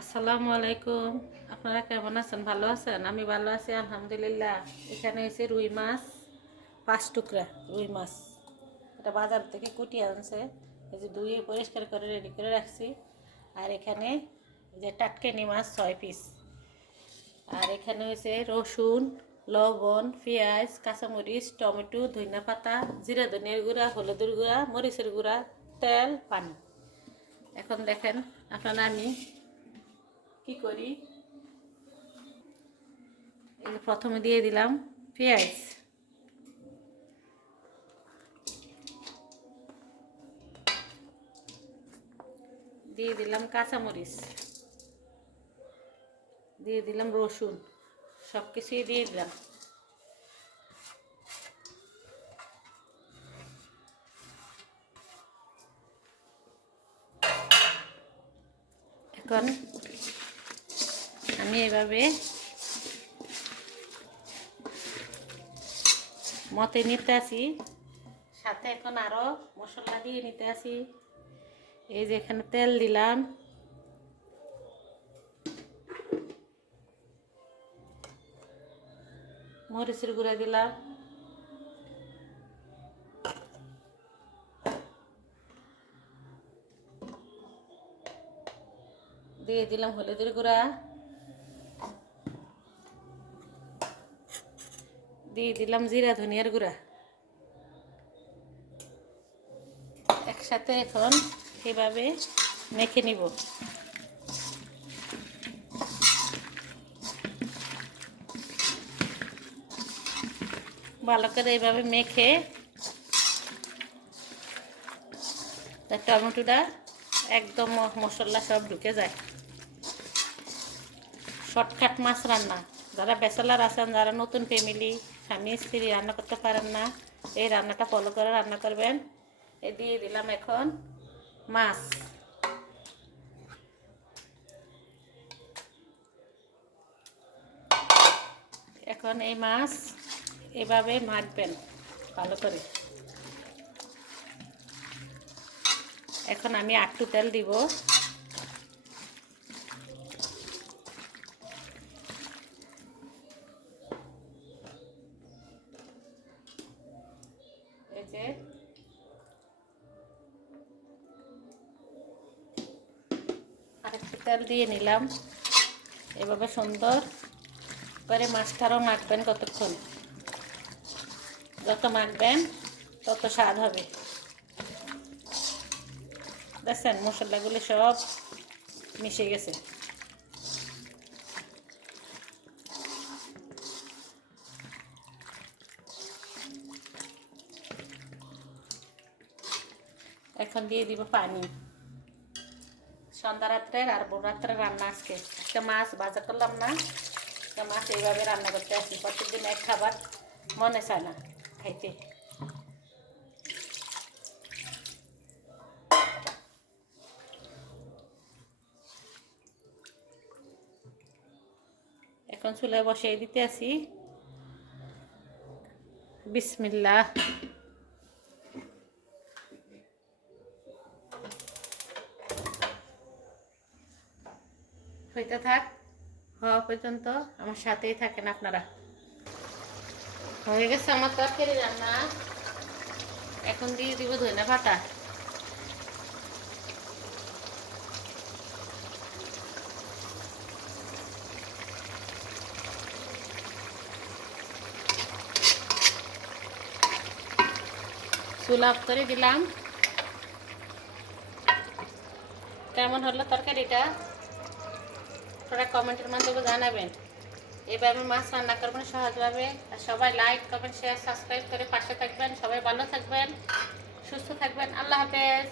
আসসালামু আলাইকুম। আপনারা কেমন আছেন? ভালো আছেন? আমি ভালো আছি আলহামদুলিল্লাহ। এখানে এসে রুই মাছ 5 টুকরা রুই মাছ, এটা বাজার থেকে কুটিয়ে আনছে। এই যে ধুয়ে পরিষ্কার করে রেডি করে রাখছি। আর এখানে এই যে টাটকানি মাছ 6 পিস। আর এখানে হয়েছে রসুন, লবণ, পেঁয়াজ, কাঁচামরিচ, টমেটো, ধনিয়া পাতা, জিরা ধনিয়ার গুঁড়া, হলুদের গুঁড়া, মরিচের গুঁড়া, তেল, পানি। এখন দেখেন আপনারা আমি কি করি। প্রথমে দিয়ে দিলাম পেঁয়াজ, দিয়ে দিলাম কাঁচামরিচ, দিয়ে দিলাম রসুন, সব কিছুই দিয়ে দিলাম। এখন আমি এভাবে মতে নিতে আসি, সাথে এখন আরো মশলা দিয়ে নিতে আসি। এই যে এখানে তেল দিলাম, মরিচের গুঁড়া দিলাম, দিয়ে দিলাম হলুদের গুঁড়া, দিয়ে দিলাম জিরা ধনিয়ার গুঁড়া। একসাথে এখন এভাবে মেখে নিব। ভালো করে এইভাবে মেখে টমেটোটা একদম মশলা সব ঢুকে যায়। শর্টকাট মাছ রান্না। যারা ব্যাচেলার আছেন, যারা নতুন ফ্যামিলি, স্বামী স্ত্রী রান্না করতে পারেন না, এই রান্নাটা ফলো করে রান্না করবেন। এই দিয়ে দিলাম এখন মাছ। এখন এই মাছ এভাবে মাখবেন ভালো করে। এখন আমি একটু তেল দিব। এই যে আরেকটু তেল দিয়ে নিলাম। এভাবে সুন্দর করে মাছটারও মাখবেন কতক্ষণ। যত মাখবেন তত স্বাদ হবে। দেখছেন মশলাগুলো সব মিশে গেছে। এখন দিয়ে দিব পানি। সন্ধ্যা রাত্রের আর ভোর রাত্রের রান্না আজকে। একটা মাছ ভাজা করলাম না, একটা মাছ এইভাবে রান্না করতে আসি। প্রত্যেকদিন এক খাবার মনে চায় না খাইতে। এখন চুলায় বসিয়ে দিতে আসি। বিসমিল্লাহ। হইতে থাক, হওয়া পর্যন্ত আমার সাথেই থাকেন আপনারা। হয়ে গেছে আমার তরকারি রান্না। এখন দিয়ে দিব ধনিয়া পাতা। চুলা অফ করে দিলাম। কেমন হলো তরকারিটা আপনারা কমেন্টের মাধ্যমে জানাবেন। এভাবে মাছ রান্না করবেন সহজভাবে। আর সবাই লাইক, কমেন্ট, শেয়ার, সাবস্ক্রাইব করে পাশে থাকবেন। সবাই ভালো থাকবেন, সুস্থ থাকবেন। আল্লাহ হাফেজ।